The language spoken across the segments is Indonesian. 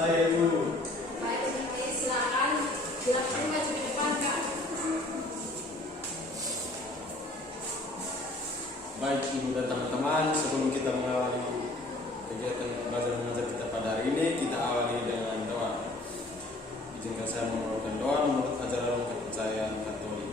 Saya dulu. Baik, silakan. Silakan maju ke depan, Kak. Baik Ibu dan teman-teman, sebelum kita mengawali kegiatan belajar mengajar kita pada hari ini, kita awali dengan doa. Izinkan saya membawakan doa menurut ajaran kepercayaan Katolik.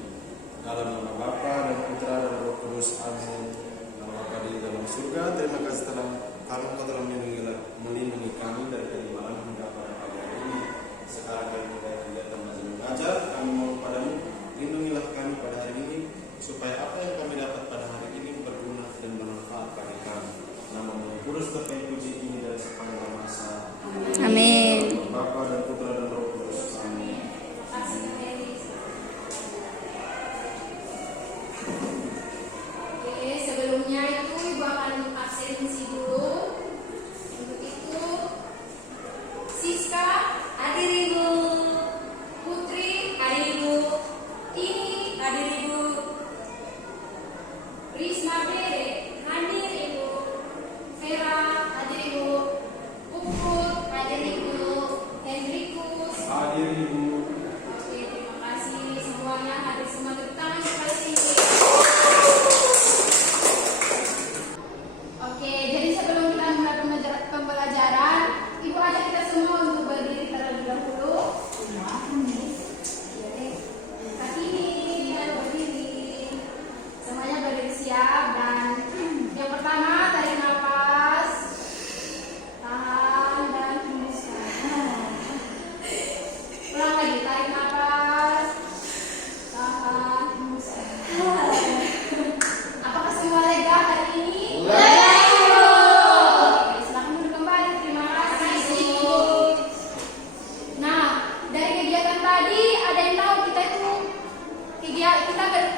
Dalam nama Bapa dan Putra dan Roh Kudus. Amin. Nama Bapa di dalam surga, terima kasih karena Engkau telah melindungi kami dari kegelapan hingga pada pagi hari ini. Sekarang kami mulai kegiatan belajar mengajar, kami mohon padamu, lindungilah kami pada hari ini, supaya apa yang kami dapat pada hari ini berguna dan bermanfaat bagi kami. Nama-Mu yang kudus terpuji ini dari sepanjang masa. Amin. Bapa dan Putra dan Roh Kudus. Amin. Oke, sebelumnya itu Ibu akan absensi dulu. Untuk itu, Siska, hadir Ibu. Putri, hadir Ibu. Tini, hadir Ibu. Risma Bere, hadir Ibu. Vera, hadir Ibu. Puput, hadir Ibu. Hendrikus, Hadir Ibu. oke, terima kasih semuanya hadir semua. Tepuk tangan kepada sini. Oke, jadi sebelum kita mulai pembelajaran, Ibu ajak kita semua untuk berdiri terlebih dahulu. Kaki ini dan berdiri. Semuanya berdiri siap dan yang pertama tarik nafas, tahan dan hembuskan. Ulang lagi, tarik nafas, tahan, hembuskan. Apakah semua lega hari ini? Oke, silakan duduk kembali. Terima kasih, Bu. Nah, dari kegiatan tadi ada yang tahu kita itu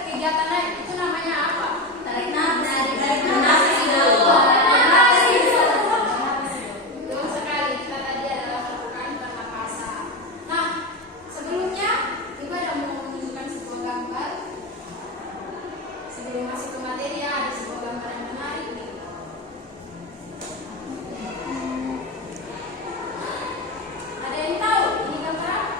kegiatannya itu namanya apa? Tarik nafas. Betul sekali, kita tadi adalah melakukan pernapasan. Nah, sebelumnya Ibu ada mau menunjukkan sebuah gambar. Sebelum masuk ke materi ada sebuah gambar yang menarik nih. Ada yang tahu ini gambar apa?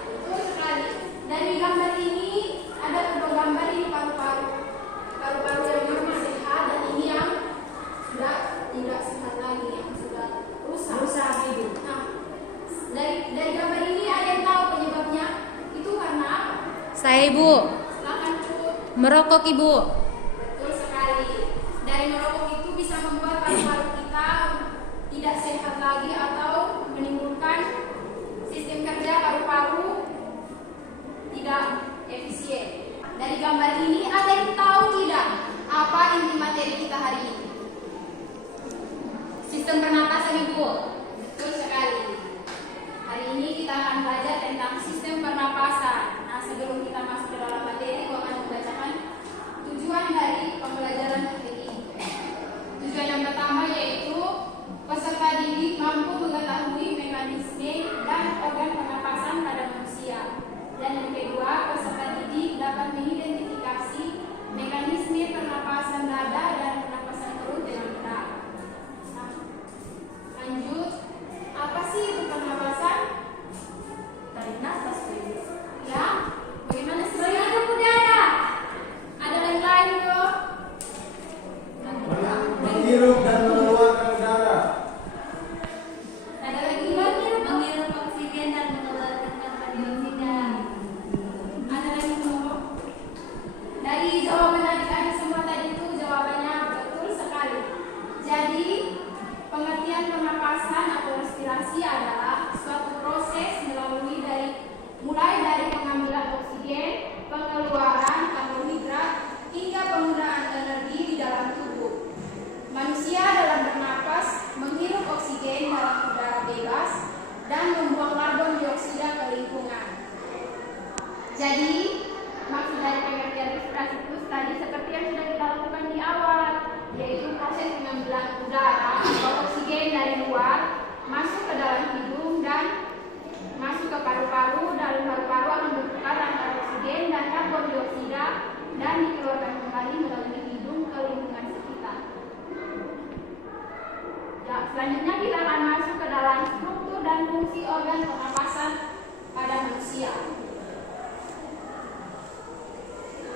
Betul sekali. Dan di gambar ini ada kedua gambar ini paru-paru. Paru-paru yang normal sehat dan ini yang sudah tidak sehat lagi, yang sudah rusak. Nah, dari gambar ini ada yang tahu penyebabnya? Itu karena apa? Saya Ibu, Silakan Cut. merokok Ibu. Betul sekali. Dari merokok itu bisa membuat paru-paru kita tidak sehat lagi atau menimbulkan sistem kerja paru-paru tidak efisien. Dari gambar ini ada yang tahu tidak apa inti materi kita hari ini? Sistem pernapasan Ibu. Betul sekali. Hari ini kita akan belajar tentang sistem pernapasan. Nah, sebelum kita masuk ke dalam materi, saya akan membacakan tujuan dari pembelajaran hari ini. Tujuan yang pertama yaitu peserta didik mampu mengetahui mekanisme dan organ pernapasan pada manusia. Dan yang kedua, peserta didik dapat mengidentifikasi mekanisme pernapasan dada dan pernapasan perut dengan benar. Nah, lanjut, apa sih itu pernapasan? Tarik nafas, Bu. Ya, bagaimana sih? Bagaimana udara? Ada lain-lain, Bu? Menghirup dan mengeluarkan udara. Ada lagi? Menghirup oksigen dan mengeluarkan karbon dioksida. Ada lagi, Bu? Dari jawaban adik-adik semua tadi itu jawabannya betul sekali. Jadi, pengertian pernapasan atau respirasi adalah suatu proses mulai dari pengambilan oksigen, pengeluaran karbohidrat, hingga penggunaan energi di dalam tubuh. Manusia dalam bernapas menghirup oksigen dalam udara bebas dan membuang karbon dioksida ke lingkungan. Jadi, maksud dari pengertian respirasi itu tadi seperti yang sudah kita lakukan di awal, yaitu proses pengambilan udara atau oksigen dari luar masuk ke dalam hidung dan masuk ke paru-paru, dan paru-paru akan bertukar antara oksigen dan karbon dioksida dan dikeluarkan kembali melalui hidung ke lingkungan sekitar. Selanjutnya kita akan masuk ke dalam struktur dan fungsi organ pernapasan pada manusia.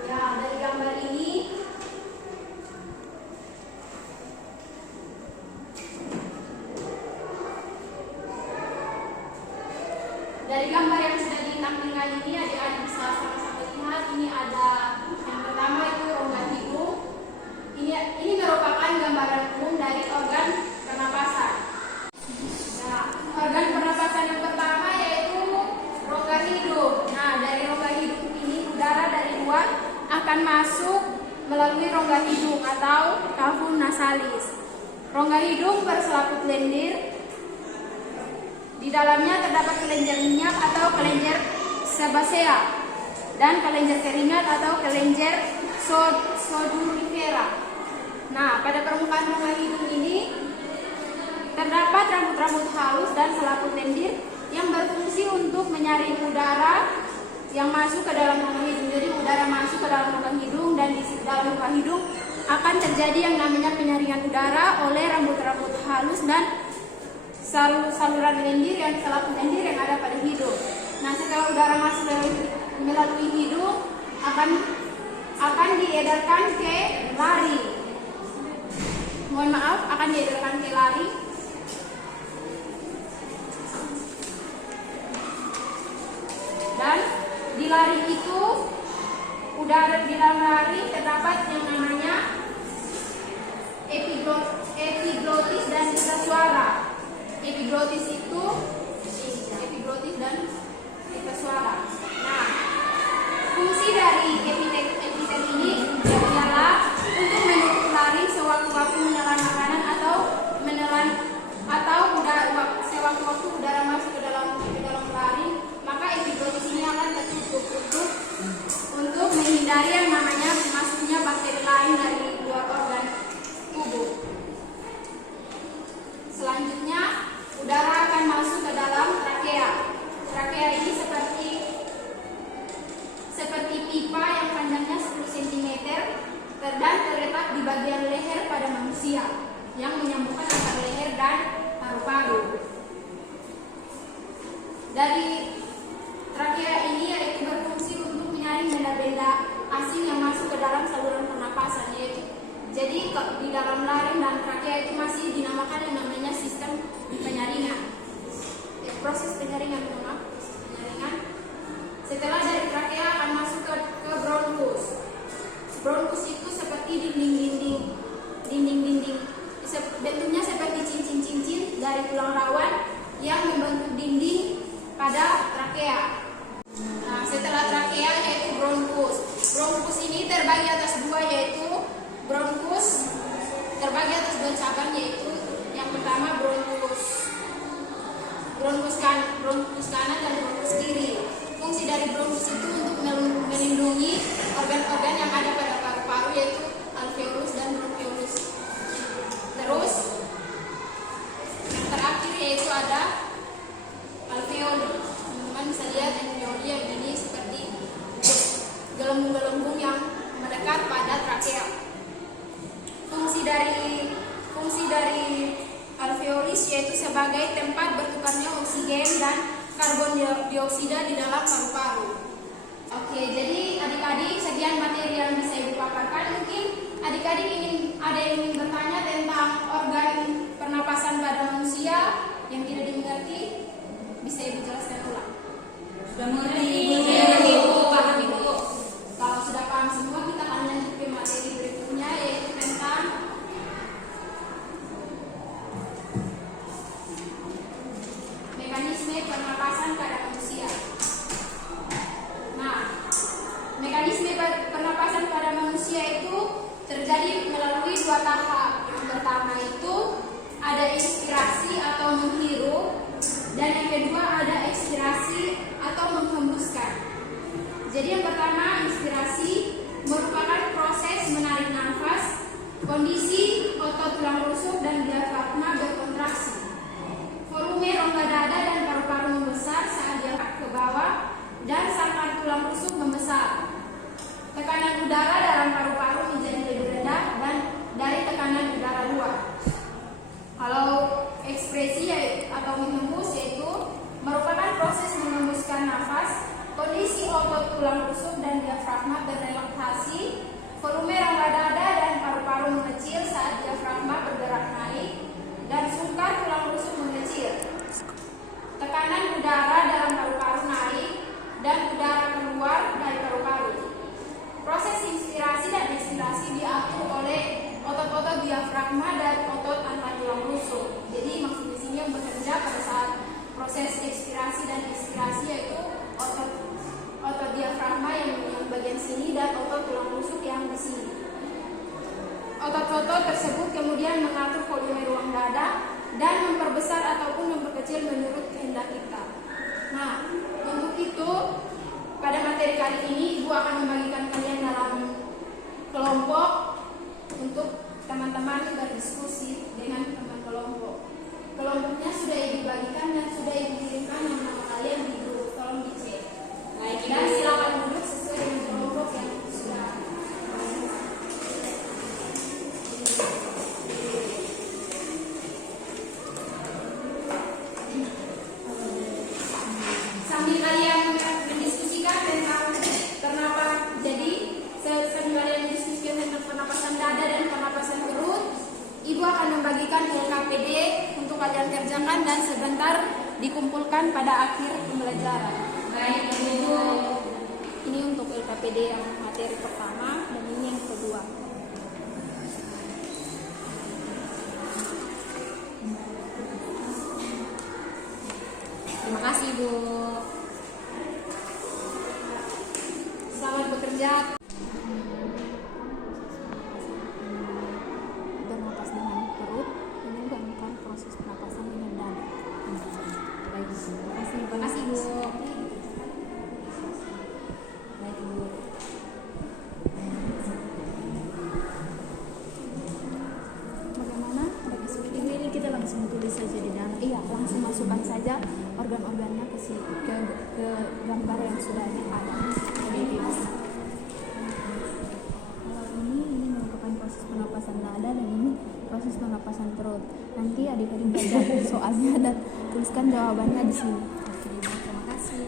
Ya, dari gambar ini yang sudah ditampilkan ini adik-adik bisa sama-sama lihat. Ini ada yang pertama itu rongga hidung. Ini merupakan gambaran umum dari organ pernapasan. Nah, organ pernapasan yang pertama yaitu rongga hidung. Nah, dari rongga hidung ini udara dari luar akan masuk melalui rongga hidung atau cavum nasalis. Rongga hidung berselaput lendir. Di dalamnya terdapat kelenjar minyak atau kelenjar sebasea dan kelenjar keringat atau kelenjar sodulifera. Nah, pada permukaan rongga hidung ini terdapat rambut-rambut halus dan selaput lendir yang berfungsi untuk menyaring udara yang masuk ke dalam rongga hidung. Jadi udara masuk ke dalam rongga hidung dan di dalam rongga hidung akan terjadi yang namanya penyaringan udara oleh rambut-rambut halus dan saluran lendir yang selaput lendir yang ada pada hidung. Nah, setelah udara masuk melalui hidung akan diedarkan ke lari. Akan diedarkan ke lari. Dan di lari itu udara di dalam lari terdapat yang namanya epiglotis dan pita suara. Epiglotis dan pita suara. Nah, fungsi dari epitel ini adalah untuk menutup laring sewaktu-waktu menelan makanan sewaktu-waktu udara masuk ke dalam laring, maka epiglotis ini akan tertutup untuk menghindari yang namanya masuknya bakteri lain dari luar organ tubuh. Selanjutnya, udara akan masuk ke dalam trakea. Trakea ini seperti pipa yang panjangnya 10 cm dan terletak di bagian leher pada manusia yang menyambungkan antara leher dan paru-paru. Dari trakea ini yaitu berfungsi untuk menyaring benda-benda asing yang masuk ke dalam saluran pernapasan, yaitu jadi di dalam laring dan trakea itu masih dinamakan yang namanya sistem penyaringan. Proses penyaringan. Setelah dari trakea akan masuk ke bronkus. Bronkus itu seperti dinding-dinding. Bentuknya seperti cincin-cincin dari tulang rawan yang membentuk dinding pada trakea. Nah, setelah trakea yaitu bronkus. Bronkus ini terbagi atas dua, yaitu bronkus terbagi atas dua cabang, yaitu yang pertama bronkus kanan dan bronkus kiri. Fungsi dari bronkus itu untuk melindungi organ-organ yang ada pada paru-paru, yaitu alveolus dan bronkiolus. Terus yang terakhir yaitu ada alveoli. Teman-teman bisa lihat alveoli yang ini seperti gelembung-gelembung yang mendekat pada trakea. Fungsi dari alveolis yaitu sebagai tempat bertukarnya oksigen dan karbon dioksida di dalam paru-paru. Oke, jadi adik-adik sekian materi yang bisa Ibu paparkan. Mungkin adik-adik ada yang ingin bertanya tentang organ pernapasan pada manusia yang tidak dimengerti, bisa Ibu jelaskan ulang. Sudah mengerti Ibu? Paham Ibu? Kalau sudah paham semua, kita akan lanjut ke materi berikutnya, yaitu tentang mekanisme pernapasan pada manusia. Nah, mekanisme pernapasan pada manusia itu terjadi melalui dua tahap. Yang pertama itu ada inspirasi atau menghirup, dan yang kedua ada ekspirasi atau menghembuskan. Jadi yang pertama, inspirasi merupakan proses menarik nafas, kondisi otot tulang rusuk dan diafragma berkontraksi. Volume rongga dada dan paru-paru membesar saat diangkat ke bawah dan sangkar tulang rusuk membesar. Tekanan udara dalam paru-paru menjadi lebih rendah dan dari tekanan udara luar. Kalau bekerja pada saat proses ekspirasi dan ekspirasi, yaitu otot diafragma yang bagian sini dan otot tulang rusuk yang di sini. Otot-otot tersebut kemudian mengatur volume ruang dada dan memperbesar ataupun memperkecil menurut kehendak kita. Nah, untuk itu pada materi kali ini Ibu akan membagikan kalian dalam kelompok untuk teman-teman berdiskusi dengan teman kelompok. Kelompoknya sudah Ibu bagikan dan sudah Ibu kirimkan nama kalian di grup. Tolong dicek. Dan silakan duduk sesuai dengan kelompok yang sudah. Sambil kalian mendiskusikan tentang pernapasan dada dan pernapasan perut, Ibu akan membagikan LKPD untuk kalian kerjakan dan sebentar dikumpulkan pada akhir pembelajaran. Baik, Ibu. Ini untuk LKPD yang materi pertama dan ini yang kedua. Terima kasih, Bu. Selamat bekerja. Bernapas dengan perut ini bukan proses pernapasan dengan dada. Baik, terima kasih, Bu. Baik, Bu. Bagaimana? Ini kita langsung tulis saja di dalam. Iya, langsung masukkan saja organ-organnya ke gambar yang sudah ada. Kalau ini merupakan proses pernapasan dada dan ini proses pernapasan perut. Nanti adik-adik baca soalnya dan tuliskan jawabannya di sini. Terima kasih.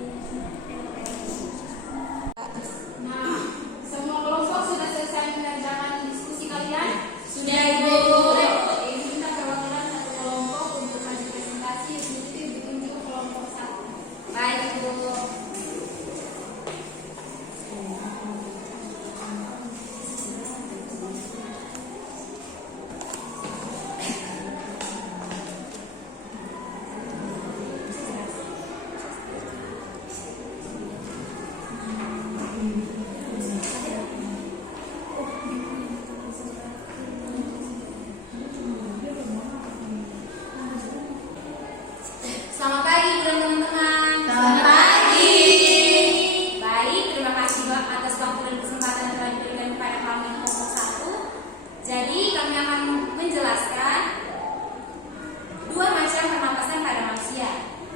Nah, semua kelompok sudah selesai mengerjakan diskusi kalian? Sudah, Ibu. Minta perwakilan satu kelompok untuk maju presentasi, ditunjuk kelompok satu. Baik, Ibu. Selamat pagi, teman-teman. Selamat pagi. Baik, terima kasih atas waktu dan kesempatan yang telah diberikan kepada kami kelompok 1. Jadi, kami akan menjelaskan dua macam pernapasan pada manusia.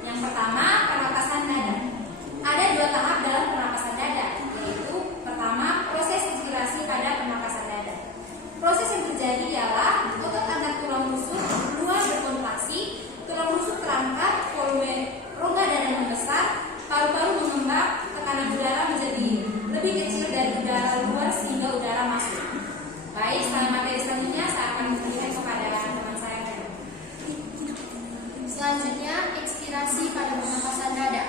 Yang pertama, pernapasan dada. Ada dua tahap dalam pernapasan dada, yaitu pertama, proses inspirasi pada pernapasan dada. Proses yang terjadi ialah otot antar tulang rusuk keluar berkontraksi, tulang rusuk terangkat, volume rongga dada membesar, paru-paru mengembang, tekanan udara menjadi lebih kecil dari udara luar sehingga udara masuk. Baik, setelah materi selanjutnya saya akan memberikan kepada teman saya. Selanjutnya, ekspirasi pada pernapasan dada.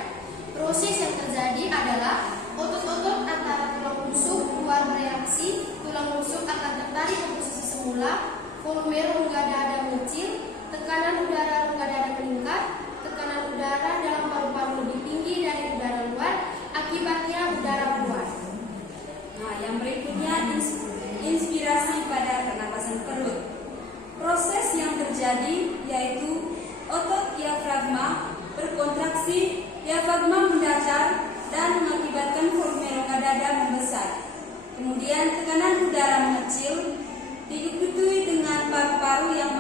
Proses yang terjadi adalah otot-otot antara tulang rusuk keluar bereaksi, tulang rusuk akan tertarik ke posisi semula, volume rongga dada mengecil, tekanan udara rongga dada meningkat, tekanan udara dalam paru-paru lebih tinggi dari udara luar, akibatnya udara keluar. Nah, yang berikutnya inspirasi pada pernapasan perut. Proses yang terjadi yaitu otot diafragma berkontraksi, diafragma mendatar dan mengakibatkan volume rongga dada membesar. Kemudian tekanan udara mengecil diikuti dengan paru-paru yang